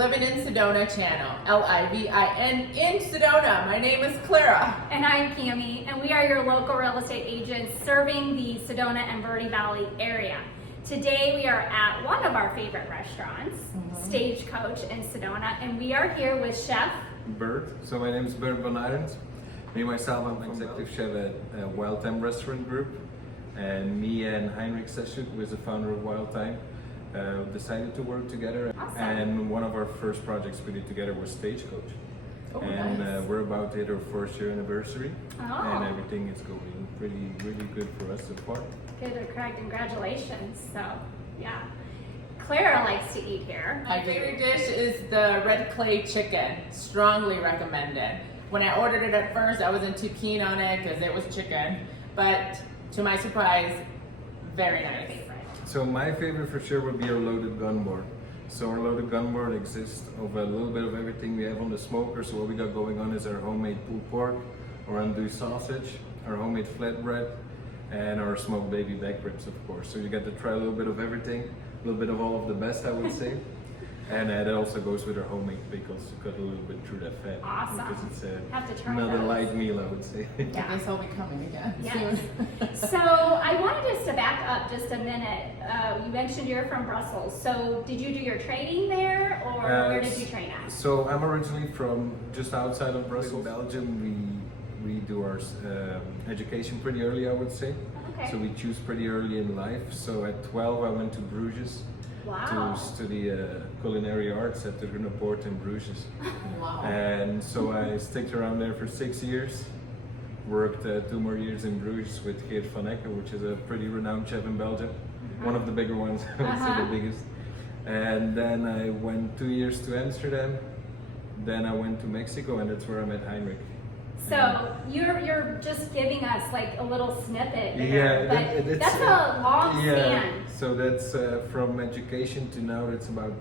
Living in Sedona channel, Livin in Sedona. My name is Clara. And I'm Cami, and we are your local real estate agents serving the Sedona and Verde Valley area. Today we are at one of our favorite restaurants, Stagecoach in Sedona, and we are here with Chef Bert. So my name is Bert van Arend. Me myself, I'm executive chef at Wild Time Restaurant Group, and me and Heinrich Seschuk, who is the founder of Wild Time, decided to work together. Awesome. And one of our first projects we did together was Stagecoach. Nice. We're about to hit our first year anniversary, Oh. and everything is going really good for us so far. Good, congratulations. So, yeah. Clara likes to eat here. My favorite dish is the red clay chicken. Strongly recommended. When I ordered it at first, I wasn't too keen on it because it was chicken, but to my surprise, very nice. So my favorite for sure would be our loaded gun board. So our loaded gun board exists of a little bit of everything we have on the smoker. So what we got going on is our homemade pulled pork, our andouille sausage, our homemade flatbread, and our smoked baby back ribs, of course. So you get to try a little bit of everything, a little bit of all of the best, I would say. And that also goes with our homemade pickles to cut a little bit through that fat. Awesome. Because it's Have to try another those. light meal, I would say. I guess I'll be coming again Yes. soon. So I wanted us to back up just a minute. You mentioned you're from Brussels. So did you do your training there, or where did you train at? So I'm originally from just outside of Brussels, Belgium. We do our education pretty early, I would say. Okay. So we choose pretty early in life. So at 12 I went to Bruges Wow. to study culinary arts at the Renovated in Bruges. Wow. And so I sticked around there for 6 years. Worked 2 more years in Bruges with Geert van Ecke, which is a pretty renowned chef in Belgium. One of the bigger ones, I would say the biggest. And then I went 2 years to Amsterdam. Then I went to Mexico, and that's where I met Heinrich. So you're just giving us like a little snippet there, Yeah, but that's a long span. So that's from education to now, it's about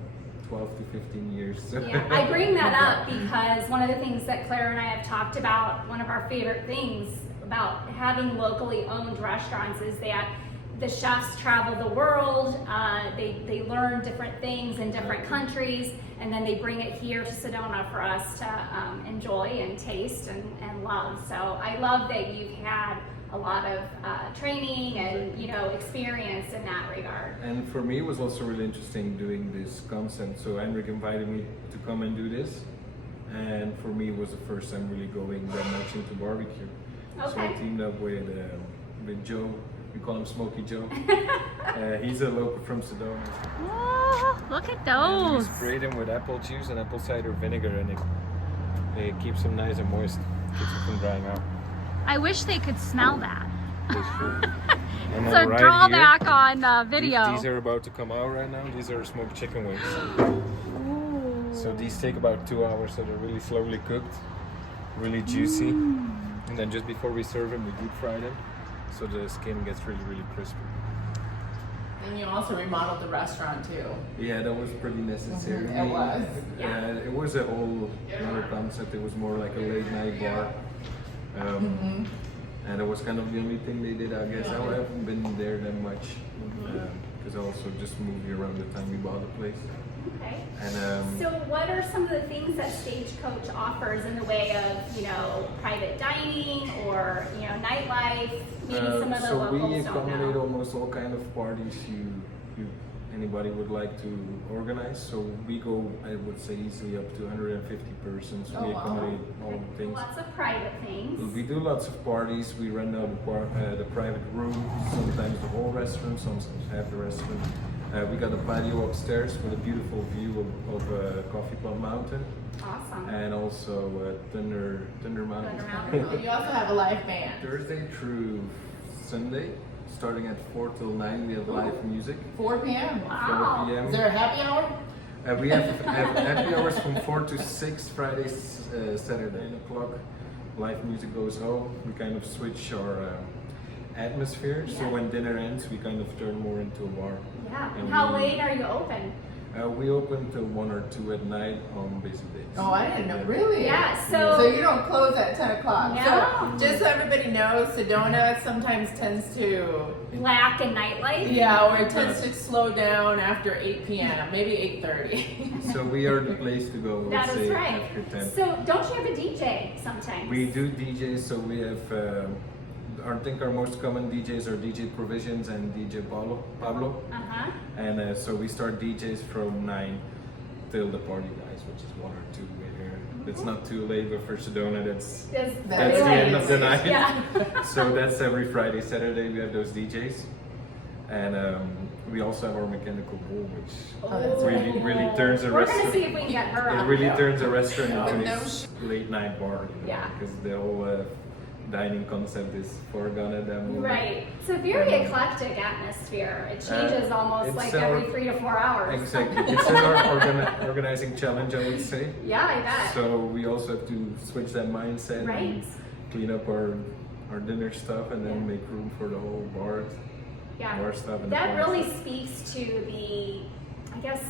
12 to 15 years. So. Yeah, I bring that up because one of the things that Clara and I have talked about, one of our favorite things about having locally owned restaurants is that the chefs travel the world, they learn different things in different countries, and then they bring it here to Sedona for us to enjoy and taste and love. So I love that you've had a lot of training and experience in that regard. And for me, it was also really interesting doing this concept. So Heinrich invited me to come and do this, and for me, it was the first time really going that much into barbecue. So I Okay. teamed up with Joe. We call him Smoky Joe. He's a local from Sedona. Oh, look at And we those. sprayed him with apple juice and apple cider vinegar, and it keeps him nice and moist, keeps it from drying out. I wish they could smell that. For sure. And It's then a right drawback here, on video. These are about to come out right now. These are smoked chicken wings. So these take about 2 hours, so they're really slowly cooked, really juicy. And then just before we serve them, we deep fry them, so the skin gets really crispy. And you also remodeled the restaurant too. Yeah, that was pretty necessary. It was. It was a whole other concept. It was more like a late night bar. And it was kind of the only thing they did, I guess. I haven't been there that much, because I also just moved here around the time we bought the place. Okay. And So what are some of the things that Stagecoach offers in the way of, private dining or, nightlife? Maybe some of the so we locals don't accommodate know. almost all kind of parties anybody would like to organize. So we go, I would say, easily up to 150 persons. Oh, We wow. accommodate all the things. Lots of private things. We do lots of parties. We rent out the private room, sometimes the whole restaurant, sometimes half the restaurant. We got a patio upstairs with a beautiful view of Coffee Club Mountain, Awesome. and also Thunder Mountain. Thunder Mountain. Oh, you also have a live band. Thursday through Sunday, starting at 4 till 9, we have live music. 4 p.m. Wow. 4 p.m. Is there a happy hour? We have happy hours from 4 to 6, Fridays, Saturday, 9 o'clock. Live music goes home. We kind of switch our atmosphere. So when dinner ends, we kind of turn more into a bar. Yeah. And How we- late are you open? We open till 1 or 2 at night on busy days. Oh, I didn't know. Really? Yeah, So you don't close at 10 o'clock. No. So just so everybody knows, Sedona sometimes tends to, Black and Nightlife. yeah, or it tends to slow down after 8 p.m., maybe 8:30. So we are the place to go, That let's is say, right. after 10. So don't you have a DJ sometimes? We do DJs, so we have, I think our most common DJs are DJ Provisions and DJ Pablo. Uh-huh. And so we start DJs from 9 till the party dies, which is 1 or 2 later. It's not too late, but for Sedona, that's That's the end of the night. Yeah. So that's every Friday, Saturday, we have those DJs. And we also have our mechanical bull, which that's really turns a We're gonna restaurant. see if we can get her It on. really turns a restaurant Oh, into no. this late night bar, you know, Yeah. because the whole dining concept is foregone at that moment. Right. It's a very eclectic atmosphere. It changes almost it's like our- every 3 to 4 hours. Exactly. It's our organizing challenge, I would say. Yeah, I bet. So we also have to switch that mindset Right. and clean up our dinner stuff and then Yeah. make room for the whole bar stuff. And That the bar really stuff. speaks to the, I guess,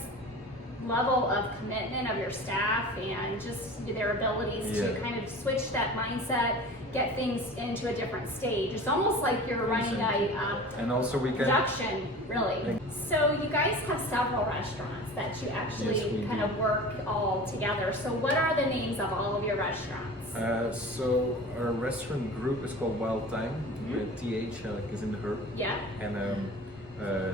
level of commitment of your staff and just their abilities to Yeah. kind of switch that mindset, get things into a different stage. It's almost like you're running a And also we can. production, really. So you guys have several restaurants that you Yes, actually we kind do. of work all together. So what are the names of all of your restaurants? So our restaurant group is called Wild Time. Mhm. TH is in the herb. Yeah, And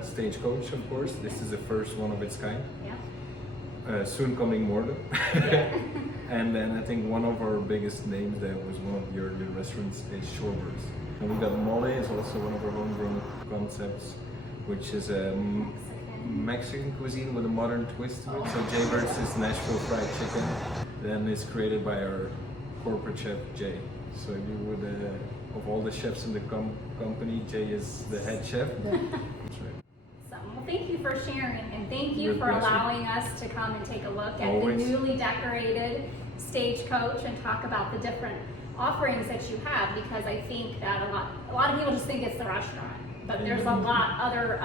Stagecoach, of course. This is the first one of its kind. yeah, Soon coming more though. yeah. And then I think one of our biggest names that was one of the early restaurants is Shorebirds. And we got Mole is also one of our homegrown concepts, which is a Mexican cuisine with a modern twist to it. So Jaybirds is Nashville fried chicken. Then it's created by our corporate chef Jay. So you would, of all the chefs in the company, Jay is the head chef. That's right. So, well, thank you for sharing, and thank you Your for pleasure. allowing us to come and take a look at Always. the newly decorated Stagecoach and talk about the different offerings that you have, because I think that a lot of people just think it's the restaurant, but there's a lot other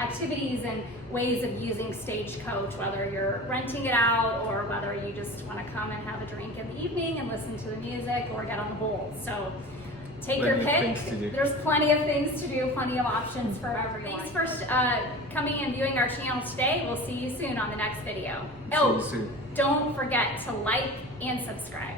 activities and ways of using Stagecoach, whether you're renting it out or whether you just want to come and have a drink in the evening and listen to the music or get on the bowl. So take Plenty your of pick. things to do. There's plenty of things to do, plenty of options for everyone. Thanks for coming and viewing our channel today. We'll see you soon on the next video. See you soon. Don't forget to like and subscribe.